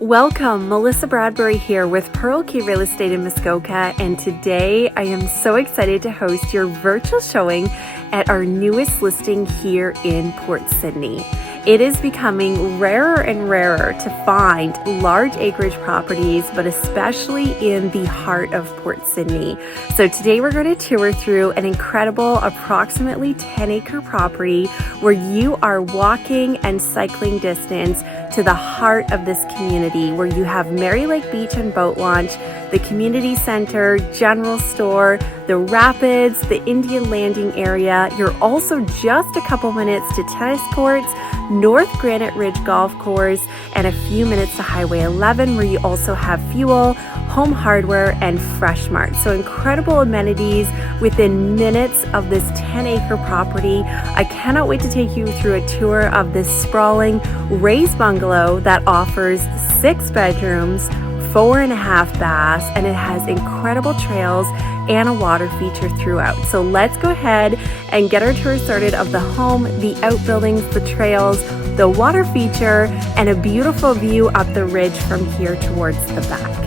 Welcome, Melissa Bradbury here with Peryle Key Real Estate in Muskoka, and today I am so excited to host your virtual showing at our newest listing here in Port Sydney. It is becoming rarer and rarer to find large acreage properties, but especially in the heart of Port Sydney. So today we're going to tour through an incredible approximately 10-acre property where you are walking and cycling distance to the heart of this community, where you have Mary Lake Beach and boat launch, the community center, general store, the rapids, the Indian Landing area. You're also just a couple minutes to tennis courts, North Granite Ridge Golf Course, and a few minutes to Highway 11, where you also have fuel, home hardware, and Fresh Mart. So incredible amenities within minutes of this 10-acre property. I cannot wait to take you through a tour of this sprawling raised bungalow that offers 6 bedrooms, 4.5 baths, and it has incredible trails and a water feature throughout. So let's go ahead and get our tour started of the home, the outbuildings, the trails, the water feature, and a beautiful view up the ridge from here towards the back.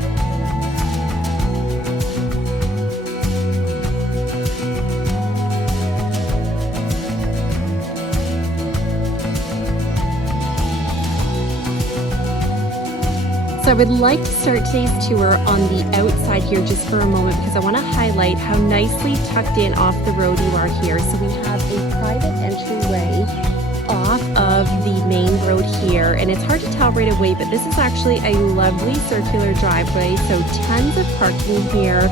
So I would like to start today's tour on the outside here just for a moment, because I want to highlight how nicely tucked in off the road you are here. So we have a private entryway off of the main road here, and it's hard to tell right away, but this is actually a lovely circular driveway, so tons of parking here.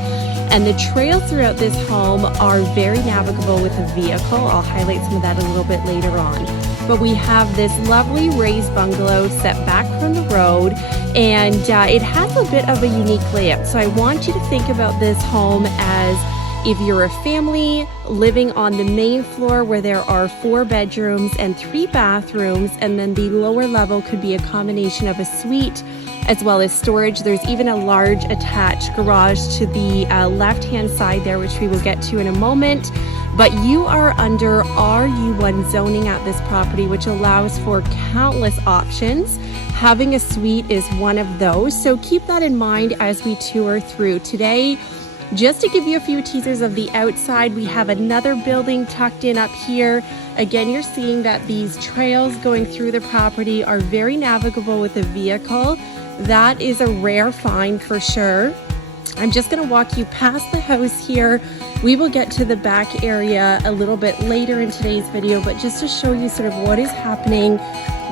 And the trails throughout this home are very navigable with a vehicle. I'll highlight some of that a little bit later on. But we have this lovely raised bungalow set back from the road, and it has a bit of a unique layout. So I want you to think about this home as if you're a family living on the main floor, where there are 4 bedrooms and 3 bathrooms, and then the lower level could be a combination of a suite as well as storage. There's even a large attached garage to the left-hand side there, which we will get to in a moment. But you are under RU1 zoning at this property, which allows for countless options. Having a suite is one of those, so keep that in mind as we tour through today. Just to give you a few teasers of the outside, we have another building tucked in up here. Again, you're seeing that these trails going through the property are very navigable with a vehicle. That is a rare find for sure. I'm just going to walk you past the house here. We will get to the back area a little bit later in today's video, but just to show you sort of what is happening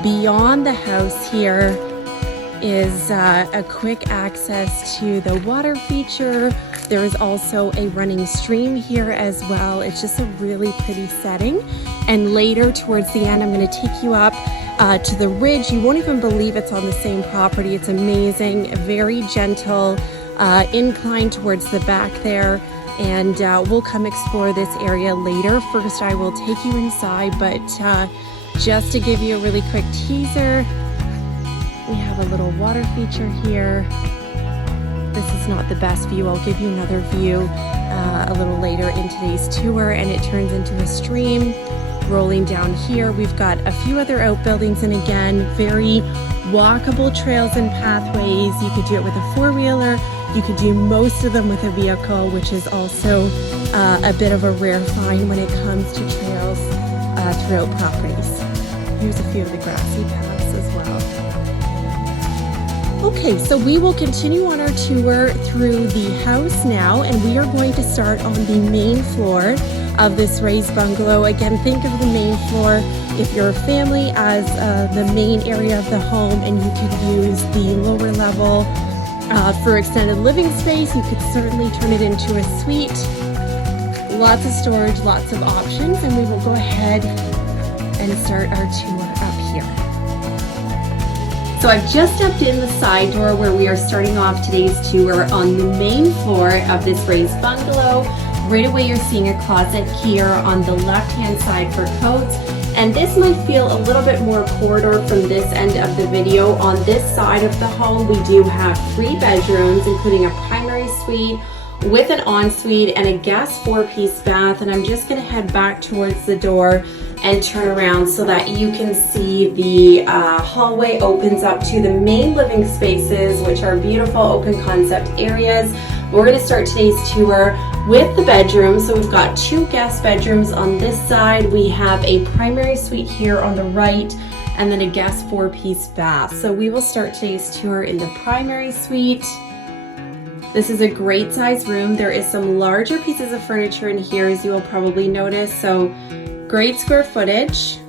beyond the house here is a quick access to the water feature. There is also a running stream here as well. It's just a really pretty setting. And later towards the end, I'm going to take you up to the ridge. You won't even believe it's on the same property. It's amazing, a very gentle incline towards the back there. And we'll come explore this area later. First, I will take you inside, but just to give you a really quick teaser, we have a little water feature here. This is not the best view. I'll give you another view a little later in today's tour, and it turns into a stream rolling down here. We've got a few other outbuildings, and again, very walkable trails and pathways. You could do it with a 4-wheeler. You could do most of them with a vehicle, which is also a bit of a rare find when it comes to trails throughout properties. Here's a few of the grassy paths as well. Okay, so we will continue on our tour through the house now, and we are going to start on the main floor of this raised bungalow. Again, think of the main floor if you're a family as the main area of the home, and you could use the lower level for extended living space. You could certainly turn it into a suite. Lots of storage, lots of options, and we will go ahead and start our tour up here. So I've just stepped in the side door where we are starting off today's tour on the main floor of this raised bungalow. Right away you're seeing a closet here on the left-hand side for coats. And this might feel a little bit more corridor from this end of the video. On this side of the home, we do have 3 bedrooms, including a primary suite with an ensuite and a guest 4-piece bath. And I'm just gonna head back towards the door and turn around so that you can see the hallway opens up to the main living spaces, which are beautiful open concept areas. We're going to start today's tour with the bedrooms. So we've got 2 guest bedrooms on this side. We have a primary suite here on the right, and then a guest 4-piece bath. So we will start today's tour in the primary suite. This is a great size room. There is some larger pieces of furniture in here, as you will probably notice. So great square footage.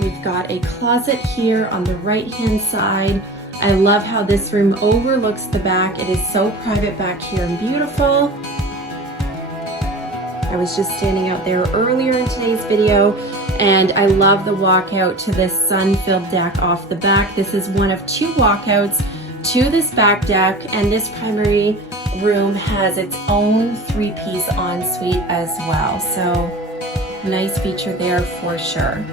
We've got a closet here on the right-hand side. I love how this room overlooks the back. It is so private back here and beautiful. I was just standing out there earlier in today's video, and I love the walkout to this sun-filled deck off the back. This is one of 2 walkouts to this back deck, and this primary room has its own 3-piece ensuite as well. So nice feature there for sure.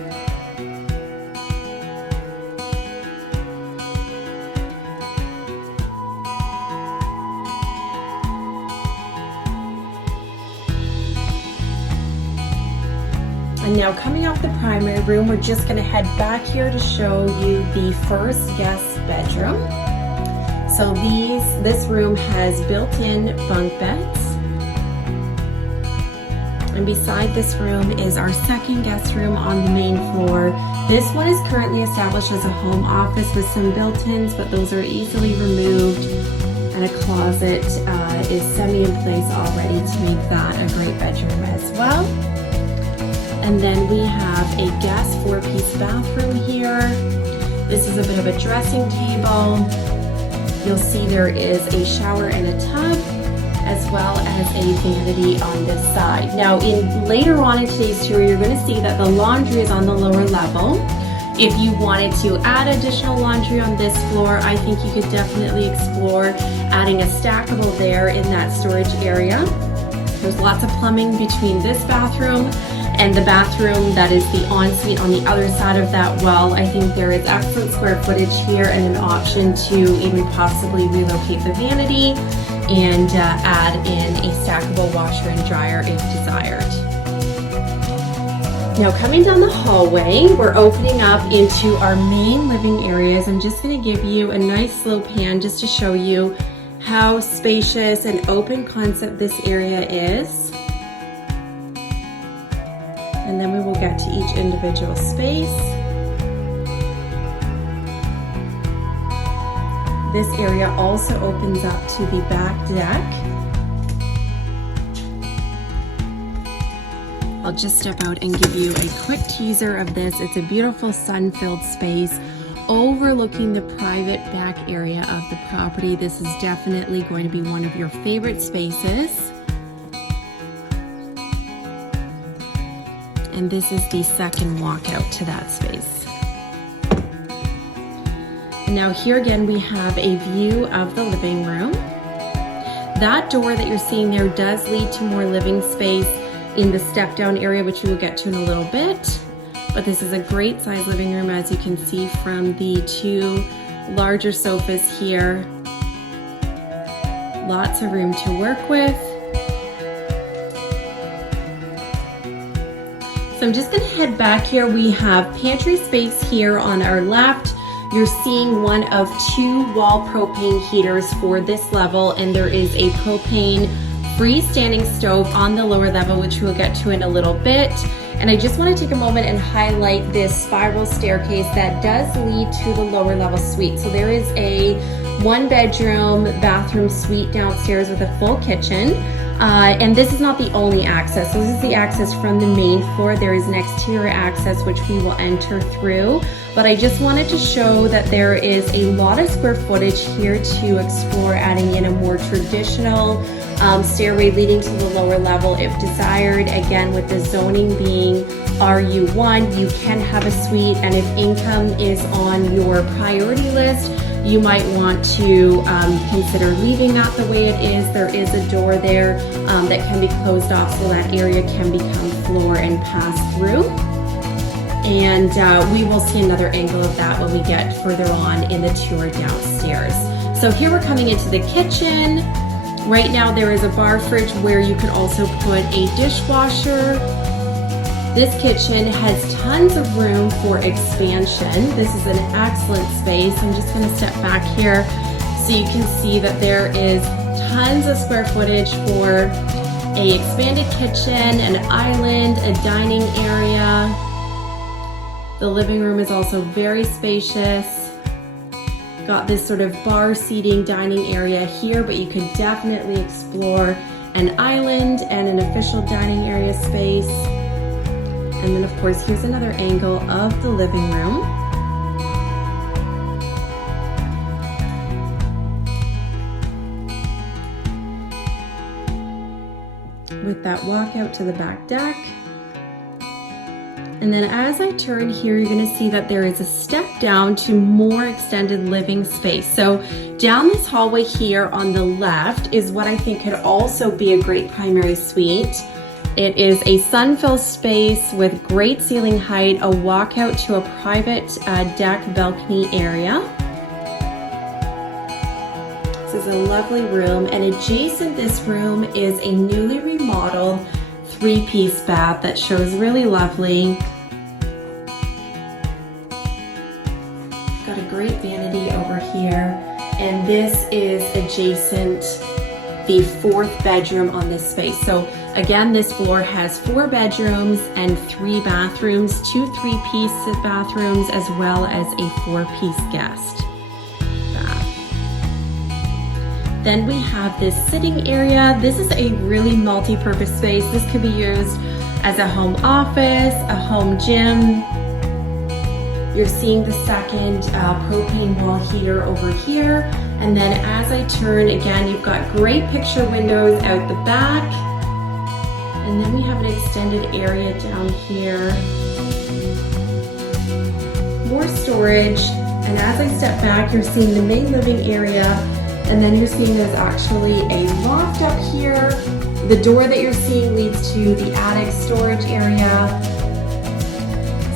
And now coming off the primary room, we're just going to head back here to show you the first guest bedroom. So this room has built-in bunk beds. And beside this room is our second guest room on the main floor. This one is currently established as a home office with some built-ins, but those are easily removed. And a closet is semi in place already to make that a great bedroom as well. And then we have a guest 4-piece bathroom here. This is a bit of a dressing table. You'll see there is a shower and a tub, as well as a vanity on this side. Now, later on in today's tour, you're going to see that the laundry is on the lower level. If you wanted to add additional laundry on this floor, I think you could definitely explore adding a stackable there in that storage area. There's lots of plumbing between this bathroom and the bathroom that is the ensuite on the other side of that well. I think there is excellent square footage here and an option to even possibly relocate the vanity and add in a stackable washer and dryer if desired. Now coming down the hallway, we're opening up into our main living areas. I'm just going to give you a nice slow pan just to show you how spacious and open concept this area is. And then we will get to each individual space. This area also opens up to the back deck. I'll just step out and give you a quick teaser of this. It's a beautiful sun-filled space overlooking the private back area of the property. This is definitely going to be one of your favorite spaces. And this is the second walkout to that space. And now here again we have a view of the living room. That door that you're seeing there does lead to more living space in the step down area, which we will get to in a little bit. But this is a great size living room, as you can see from the 2 larger sofas here. Lots of room to work with. So I'm just going to head back here. We have pantry space here on our left. You're seeing one of 2 wall propane heaters for this level, and there is a propane freestanding stove on the lower level, which we'll get to in a little bit. And I just want to take a moment and highlight this spiral staircase that does lead to the lower level suite. So there is a 1-bedroom bathroom suite downstairs with a full kitchen. And this is not the only access. So this is the access from the main floor. There is an exterior access which we will enter through. But I just wanted to show that there is a lot of square footage here to explore, adding in a more traditional stairway leading to the lower level if desired. Again, with the zoning being RU1, you can have a suite, and if income is on your priority list, you might want to consider leaving that the way it is. There is a door there that can be closed off so that area can become floor and pass through. And we will see another angle of that when we get further on in the tour downstairs. So here we're coming into the kitchen. Right now there is a bar fridge where you can also put a dishwasher This kitchen has tons of room for expansion. This is an excellent space. I'm just going to step back here so you can see that there is tons of square footage for a expanded kitchen, an island, a dining area. The living room is also very spacious. Got this sort of bar seating dining area here, but you could definitely explore an island and an official dining area space. And then of course, here's another angle of the living room. With that walkout to the back deck. And then as I turn here, you're going to see that there is a step down to more extended living space. So down this hallway here on the left is what I think could also be a great primary suite. It is a sun-filled space with great ceiling height, a walkout to a private deck balcony area. This is a lovely room, and adjacent this room is a newly remodeled 3-piece bath that shows really lovely. Got a great vanity over here, and this is adjacent the 4th bedroom on this space. So again, this floor has 4 bedrooms and 3 bathrooms, 2 3-piece bathrooms, as well as a 4-piece guest bath. Then we have this sitting area. This is a really multi-purpose space. This could be used as a home office, a home gym. You're seeing the second propane wall heater over here. And then as I turn, again, you've got great picture windows out the back. And then we have an extended area down here. More storage. And as I step back, you're seeing the main living area. And then you're seeing there's actually a loft up here. The door that you're seeing leads to the attic storage area.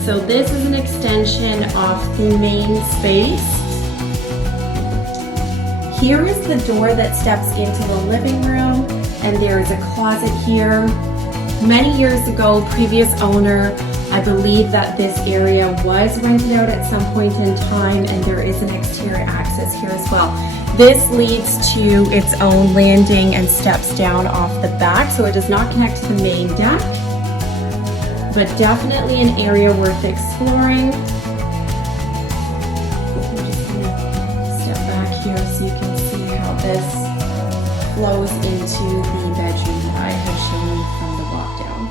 So this is an extension of the main space. Here is the door that steps into the living room, and there is a closet here. Many years ago, previous owner, I believe that this area was rented out at some point in time, and there is an exterior access here as well. This leads to its own landing and steps down off the back, so it does not connect to the main deck, but definitely an area worth exploring. I'm just gonna step back here so you can see how this flows into the bedroom that I have shown from the walk down.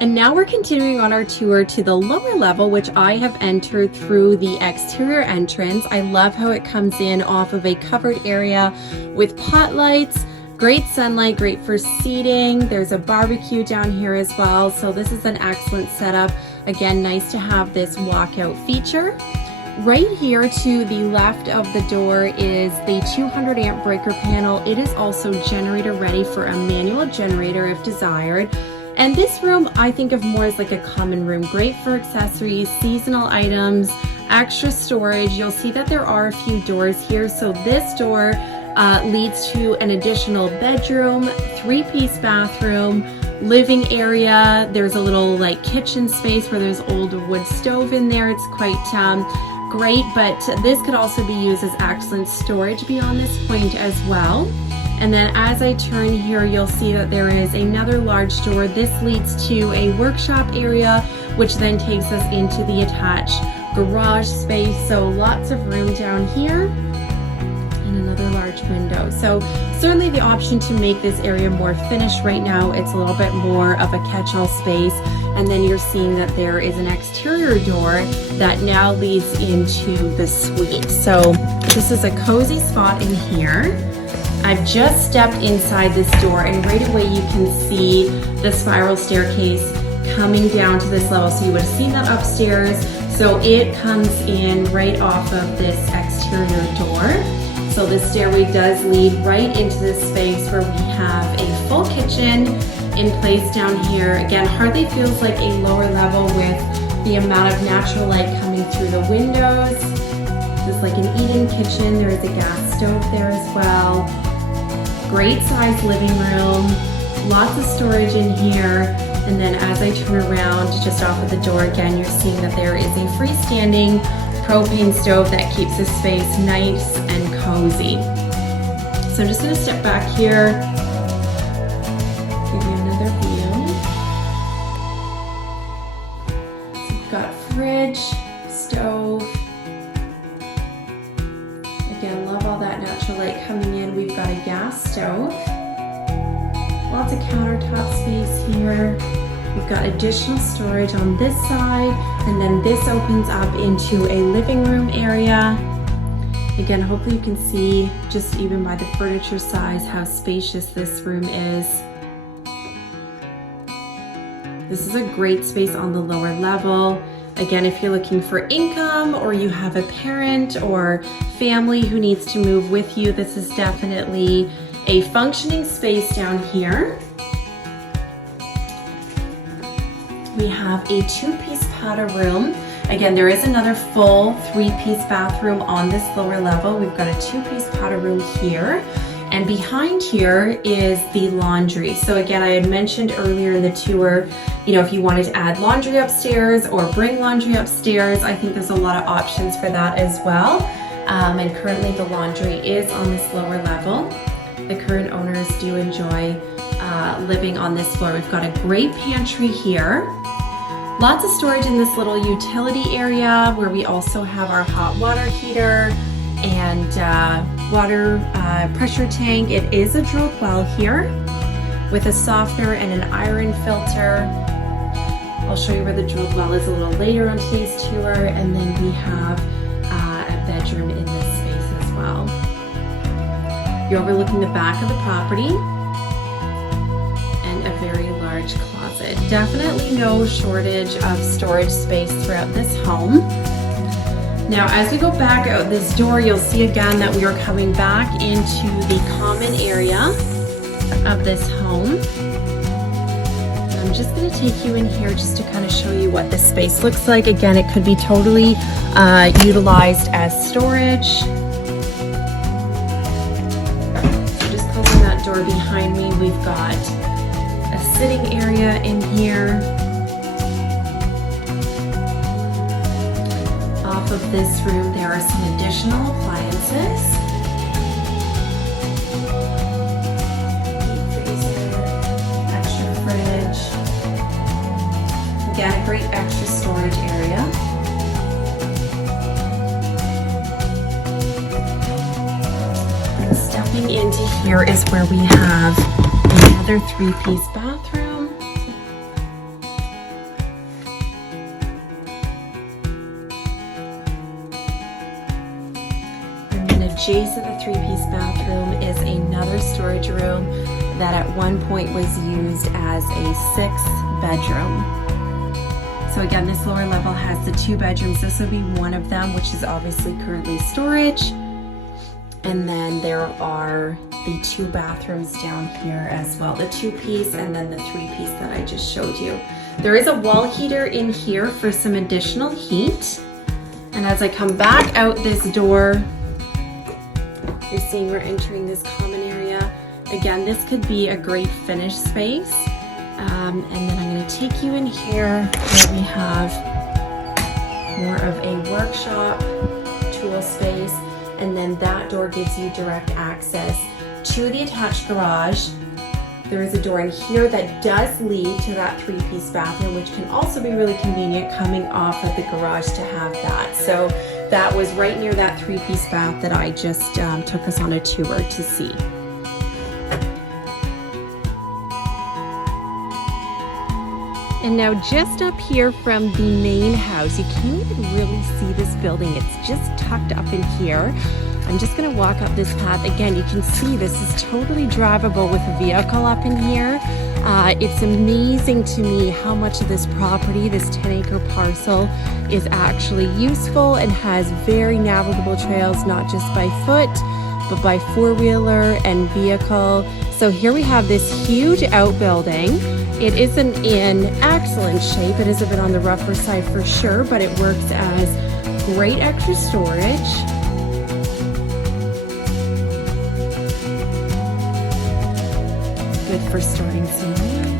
And now we're continuing on our tour to the lower level, which I have entered through the exterior entrance. I love how it comes in off of a covered area with pot lights, great sunlight, great for seating. There's a barbecue down here as well. So this is an excellent setup. Again, nice to have this walkout feature. Right here to the left of the door is the 200 amp breaker panel. It is also generator ready for a manual generator if desired. And this room I think of more as like a common room, great for accessories, seasonal items, extra storage. You'll see that there are a few doors here. So this door leads to an additional bedroom, 3-piece bathroom, living area. There's a little like kitchen space where there's old wood stove in there. It's quite great, but this could also be used as excellent storage beyond this point as well. And then as I turn here, you'll see that there is another large door. This leads to a workshop area, which then takes us into the attached garage space. So lots of room down here and another large window. So certainly the option to make this area more finished. Right now, it's a little bit more of a catch-all space. And then you're seeing that there is an exterior door that now leads into the suite. So this is a cozy spot in here. I've just stepped inside this door, and right away you can see the spiral staircase coming down to this level. So you would have seen that upstairs. So it comes in right off of this exterior door. So the stairway does lead right into this space where we have a full kitchen in place down here. Again, hardly feels like a lower level with the amount of natural light coming through the windows. Just like an eat-in kitchen. There is a gas stove there as well. Great sized living room. Lots of storage in here. And then as I turn around just off of the door again, you're seeing that there is a freestanding propane stove that keeps the space nice and cozy. So I'm just gonna step back here, give you another view. So we've got fridge, stove. Again, love all that natural light coming in. We've got a gas stove. Lots of countertop space here. We've got additional storage on this side, and then this opens up into a living room area. Again, hopefully you can see just even by the furniture size how spacious this room is. This is a great space on the lower level. Again, if you're looking for income or you have a parent or family who needs to move with you, this is definitely a functioning space down here. We have a 2-piece powder room. Again, there is another full 3-piece bathroom on this lower level. We've got a 2-piece powder room here. And behind here is the laundry. So again, I had mentioned earlier in the tour, you know, if you wanted to add laundry upstairs or bring laundry upstairs, I think there's a lot of options for that as well. And currently the laundry is on this lower level. The current owners do enjoy living on this floor. We've got a great pantry here. Lots of storage in this little utility area where we also have our hot water heater and water pressure tank. It is a drilled well here with a softener and an iron filter. I'll show you where the drilled well is a little later on today's tour. And then we have a bedroom in this space as well. You're overlooking the back of the property and a very large closet. Definitely no shortage of storage space throughout this home. Now, as we go back out this door, you'll see again that we are coming back into the common area of this home. I'm just going to take you in here just to kind of show you what this space looks like. Again, it could be totally utilized as storage. So just closing that door behind me, we've got a sitting area in here. Off of this room, there are some additional appliances. Deep freezer, extra fridge. Again, a great extra storage area. And stepping into here is where we have another 3-piece bathroom. Adjacent the 3-piece bathroom is another storage room that at one point was used as a 6-bedroom. So again, this lower level has the 2 bedrooms. This would be one of them, which is obviously currently storage. And then there are the 2 bathrooms down here as well, the 2-piece and then the 3-piece that I just showed you. There is a wall heater in here for some additional heat. And as I come back out this door, you're seeing we're entering this common area. Again, this could be a great finish space. And then I'm going to take you in here where we have more of a workshop, tool space, and then that door gives you direct access to the attached garage. There is a door in here that does lead to that 3-piece bathroom, which can also be really convenient coming off of the garage to have that. So that was right near that 3-piece bath that I just took us on a tour to see. And now just up here from the main house, you can't even really see this building. It's just tucked up in here. I'm just gonna walk up this path. Again, you can see this is totally drivable with a vehicle up in here. It's amazing to me how much of this property, this 10-acre parcel, is actually useful and has very navigable trails, not just by foot, but by four-wheeler and vehicle. So here we have this huge outbuilding. It isn't in excellent shape. It is a bit on the rougher side for sure, but it works as great extra storage. Good for storing some wood.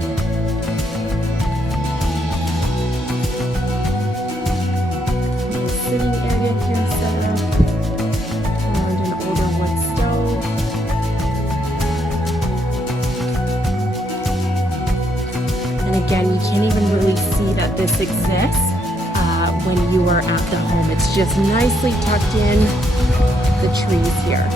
Little sitting area here set up. And an older wood stove. And again, you can't even really see that this exists when you are at the home. It's just nicely tucked in the trees here.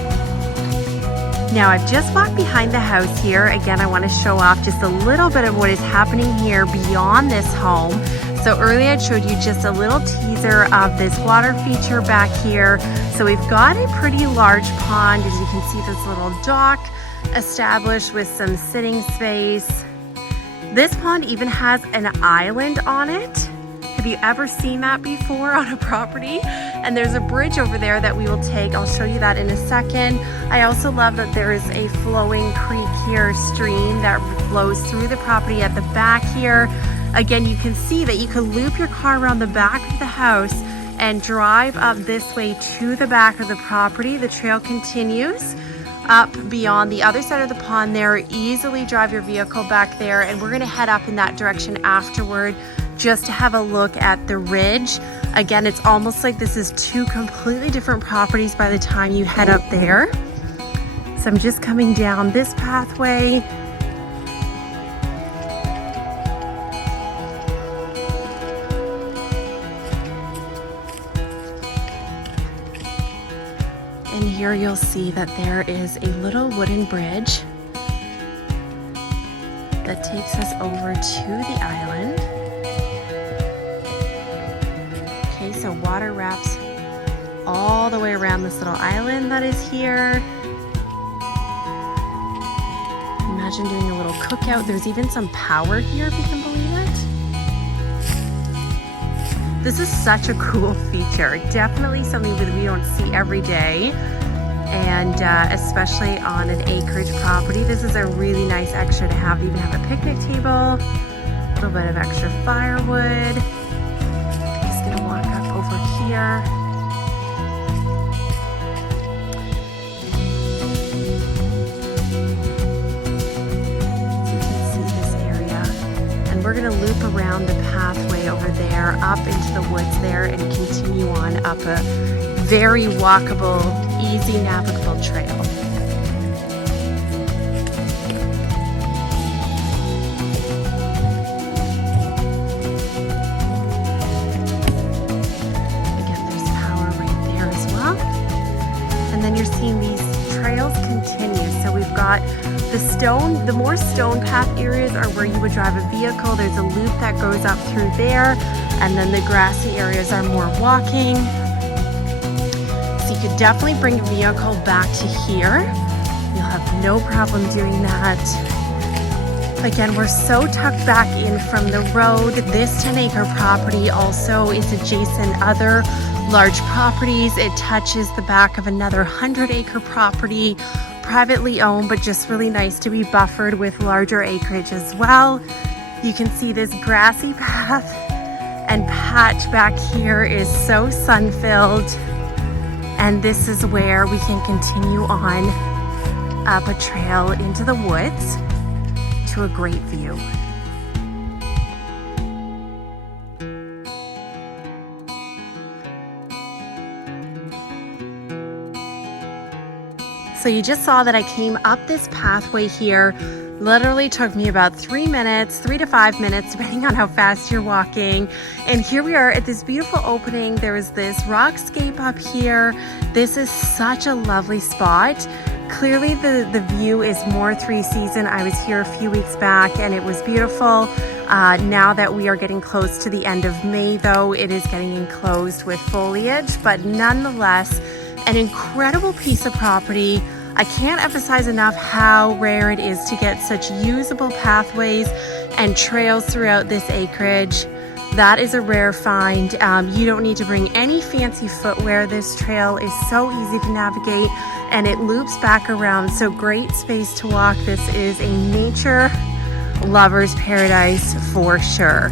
Now I've just walked behind the house here. Again, I want to show off just a little bit of what is happening here beyond this home. So earlier I showed you just a little teaser of this water feature back here. So we've got a pretty large pond. As you can see, this little dock established with some sitting space. This pond even has an island on it. Have you ever seen that before on a property? And there's a bridge over there that we will take. I'll show you that in a second. I also love that there is a flowing creek here, stream that flows through the property at the back here. Again, you can see that you can loop your car around the back of the house and drive up this way to the back of the property. The trail continues up beyond the other side of the pond there. Easily drive your vehicle back there, and we're gonna head up in that direction afterward just to have a look at the ridge. Again, it's almost like this is two completely different properties by the time you head up there. So I'm just coming down this pathway. And here you'll see that there is a little wooden bridge that takes us over to the island. So water wraps all the way around this little island that is here. Imagine doing a little cookout. There's even some power here, if you can believe it. This is such a cool feature. Definitely something that we don't see every day. And especially on an acreage property, this is a really nice extra to have. You even have a picnic table, a little bit of extra firewood. Here. So you can see this area, and we're going to loop around the pathway over there up into the woods there and continue on up a very walkable, easy navigable trail. You're seeing these trails continue. So we've got the more stone path areas are where you would drive a vehicle. There's a loop that goes up through there, and then the grassy areas are more walking. So you could definitely bring a vehicle back to here. You'll have no problem doing that. Again, we're so tucked back in from the road. This 10-acre property also is adjacent other large properties. It touches the back of another 100-acre property, privately owned, but just really nice to be buffered with larger acreage as well. You can see this grassy path and patch back here is so sun-filled, and this is where we can continue on up a trail into the woods to a great view. So you just saw that I came up this pathway here. Literally took me about 3 to 5 minutes, depending on how fast you're walking. And here we are at this beautiful opening. There is this rockscape up here. This is such a lovely spot. Clearly the view is more 3-season. I was here a few weeks back and it was beautiful. Now that we are getting close to the end of May though, it is getting enclosed with foliage, but nonetheless, an incredible piece of property. I can't emphasize enough how rare it is to get such usable pathways and trails throughout this acreage. That is a rare find. You don't need to bring any fancy footwear. This trail is so easy to navigate and it loops back around, so great space to walk. This is a nature lover's paradise for sure.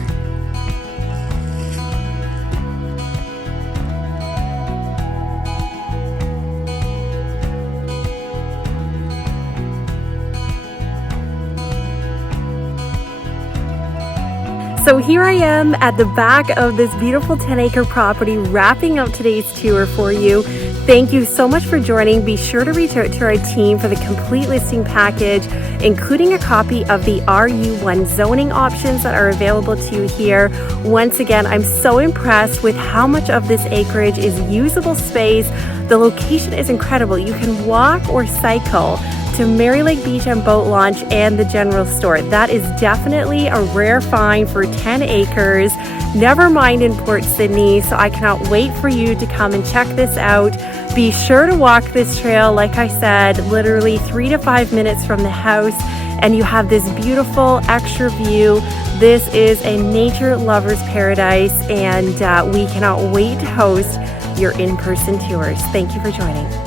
So here I am at the back of this beautiful 10-acre property, wrapping up today's tour for you. Thank you so much for joining. Be sure to reach out to our team for the complete listing package, including a copy of the RU1 zoning options that are available to you here. Once again, I'm so impressed with how much of this acreage is usable space. The location is incredible. You can walk or cycle to Mary Lake Beach and Boat Launch and the general store. That is definitely a rare find for 10 acres, never mind in Port Sydney. So I cannot wait for you to come and check this out. Be sure to walk this trail, like I said, literally 3 to 5 minutes from the house, and you have this beautiful extra view. This is a nature lover's paradise, and we cannot wait to host your in-person tours. Thank you for joining.